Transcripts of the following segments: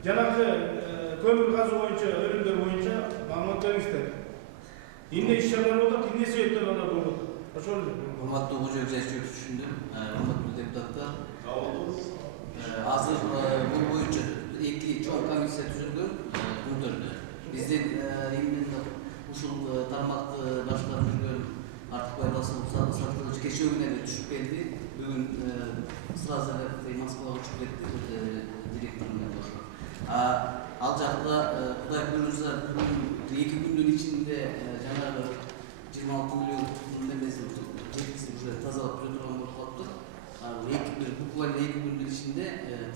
Жанагы көмір газы боюнча, өнүмдөр боюнча маалымат бериңиздер. Эмне иш-чаралар болуп атат, эмне себептен алар болуп атат? Ошол эле. Урматтуу кожоюк жайчылык түшүндүм. Урматтуу депутаттар. Азыр бул боюнча 2 чоң комиссия түзүлгөн күндөрдө. Бизден именно ушул тармакты башкарып жүргөн Артыкбай Сатылыч кечээ күнү түшүп келди. Бүгүн сразу Москвага учуп кетти директор менен башка. Ал жакта Кудай буйрса 2 күндүн ичинде жанагы 26 миллион немеси жеткиси уже тазалап бере турган болуп калыптыр. Буквально 2 күндүн ичинде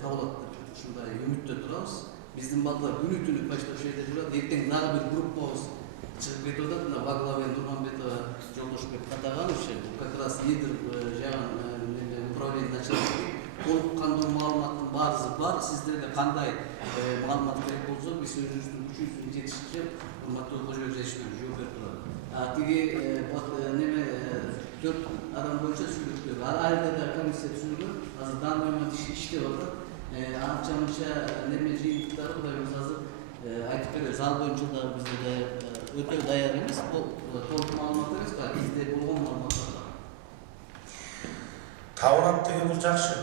табылат деп ушундай үмүттө турабыз. Биздин балдар күнү-түнү почта ошол жерде жүрөт. Эртең дагы бир группабыз чыгып кетип атат. Мына во главе Нурманбетова Жолдошбек Катаганович, как раз лидер жаган управление начальники. Толук кандуу маалыматтын баарысы бар. Сиздерге кандай маалымат керек болсо, биз өзүбүздүн күчүбүздүн жетишинче урматтуу кожоюк жайчылык жооп берип турат. Тиги неме 4 адам боюнча сүйлөктөр. Ар жерде комиссия түзүлгөн. Азыр данный момент иштеп атат. Анча-мынча неме жыйынтыктары Кудай буйрса азыр айтып беребиз. Ал боюнча да бизде өтө даяр эмес. Толук маалымат эмес, бизде болгон маалыматтар бар. Табылат деген бул жакшы.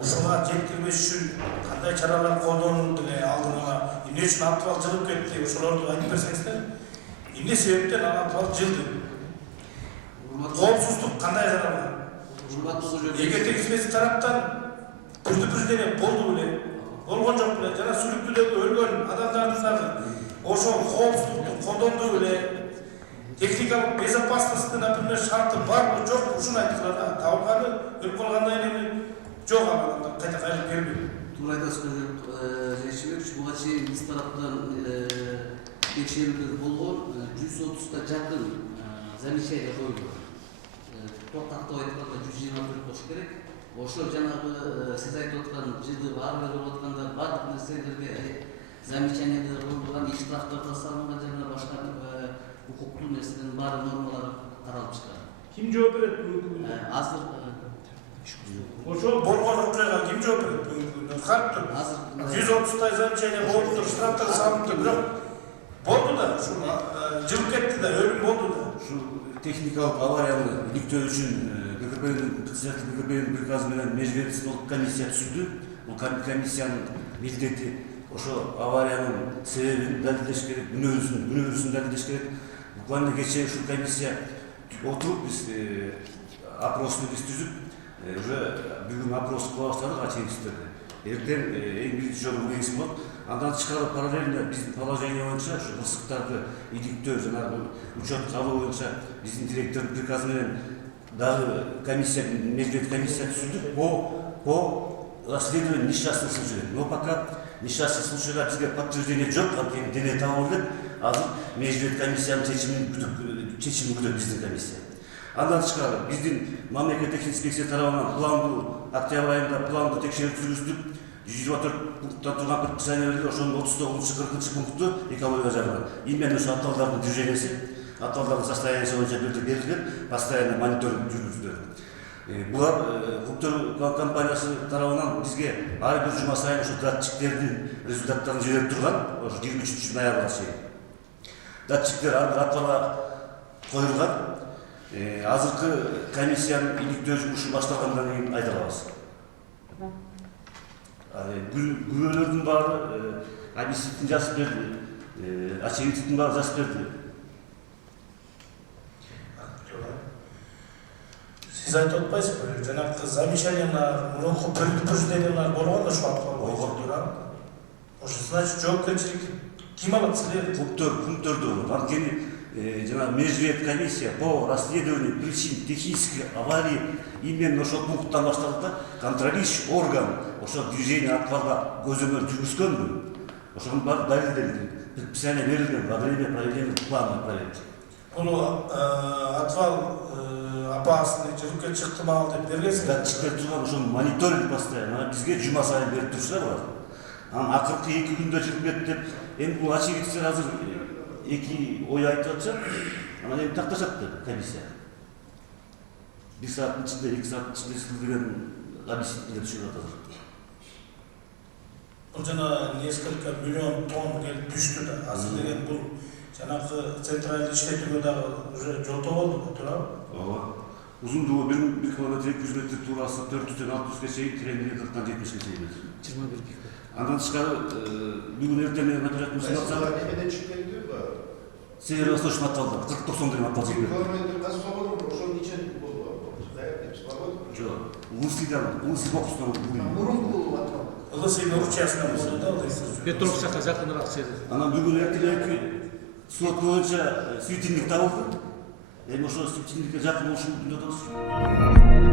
Ушуга жеткирбеш үчүн кандай чаралар колдонулду деле алдын ала эмне үчүн Атыбал жылып кетти, ошолорду айтып берсеңиздер. Эмне себептен Атыбал жылды? Коопсуздук кандай жаралган? Эге тегизмеси тараптан бирдене болду беле, болгон жок беле, жана сүлүктүдөгү өлгөн адамдардын дагы ошол коопсуздукту колдонду беле, техникалык безопасности, например, шарты барбы жокпу ушуну айткыла да. Табылганы өлүп калгандан кийин жок адамдар кайта кайрылып келбейт. Туура айтасыз, жайчылык. Буга чейин биз тараптан текшерүүлөр болгон 130 жакын замечание коюлгон. Токтоктоп айтканда 124 болуш керек. Ошо жанагы сиз айтып аткан жылды ар бир болуп атканда бардык нерселерге замечаниялар коюлган, штрафтар тасталган жана башка укуктуу нерселердин баары нормалары каралып чыккан. Ким жооп берет бүгүнкү күндө? Азыр Ошол болгон окуяга ким жооп берет бүгүнкү күндө? Караптыр. 130 замечание болуптур, штрафтар салынды, бирок болду да, ушу жылып кетти да, өлүм болду да. Ушу техникалык аварияны иликтөө үчүн ККПнын приказы менен межведомстволук комиссия түзүлдү. Бул комиссиянын милдети ошо авариянын себебин далилдеш керек, күнөөсүн далилдеш керек. Буквально кечээ ушул комиссия отуруп биз опросну түзүп, уже бүгүн опрос кыла баштадык ачыгчтарды. Эртең эң биринчи жолу кеңеш болот. Андан тышкары параллельно биздин положение боюнча ушу кырсыктарды иликтөө жанагы учет алуу боюнча биздин директордун приказы менен дагы комиссия, международный комиссия түзүлдү по расследованию несчастных случаев. Но пока несчастных случаев бизге подтверждение жок, анткени дене табылды деп, азыр международный комиссиянын чечимин күтөт биздин комиссия. Андан тышкары биздин мамлекеттик инспекция тарабынан пландуу октябрь айында пландуу текшерүү жүргүздүк. 124 пункттан турган предписаниялерде ошонун 39-40 пункту экологияга жагылган. Именно ошо аталдардын движенияси, аталдардын состояниясы боюнча берилген, постоянно мониторинг жүргүзүлөт. Булар Куптөр компаниясы тарабынан бизге ар бир жума сайын ошо датчиктердин результаттарын жиберип турган, ошо 23 ноябрга чейин. Датчиктер ар бир аталга коюлган. Азыркы комиссиянын иликтөө жумушу башталгандан кийин айта алабыз. Күбөлөрдүн баары объяснительный жазып берди, очевидцтин баары жазып берди. Сиз айтып атпайсызбы? Жанагы замечаниялар, мурунку предупреждениялар болгон ошо болгон. Ошо значит жоопкерчилик ким алат силерди? Пункттөрдө болот. Анткени жана межвед комиссия по расследованию причин технических аварий именно ошол пункттан башталды да, контролирующий орган ошо движение Атыбалга көзөмөл жүргүзгөнбү? Ошонун баары далилделген, предписание берилген, во время проведения плана проверки. Бул Атыбал опасный, жылып кетиши ыктымал деп бергенсиз. Датчиктер турган ошо мониторинг постоянно бизге жума сайын берип турушат алар. Анан акыркы 2 күндө жылып кетти деп, эми бул очевидцтер азыр эки ой айтып атышат, анан эми такташат комиссия. 1 сааттын ичинде, 2 сааттын ичинде сиздерден объяснительдер түшүп атат. Бұл жана несколько миллион тонн келіп түштү да. Азыр деген бұл жанагы центральный иштетүүгө дагы уже жолтоо болду, туурабы? Ооба. Узундугу 1 километр 200 метр туурасы 400-ден 600га чейин, тереңдиги 40-тан 70-ге чейин. 21 гектар. Андан тышкары бүгүн эртең менен оперативный алсак, Немеден чыккенди ба? северо-восточный аталды, 40-90 деген аталды. Километр касып болду, ошол нече болду? Кайерде болду? Жок, Улысыйдан, бокстан бүгүн. Мурунку атал. Лысый Ручьясынан болду да, Петровскага жакыныраак жер. Анан бүгүн эртең слот боюнча светильник табылды. Эми ошо светильникке жакын болушун күтүп атабыз.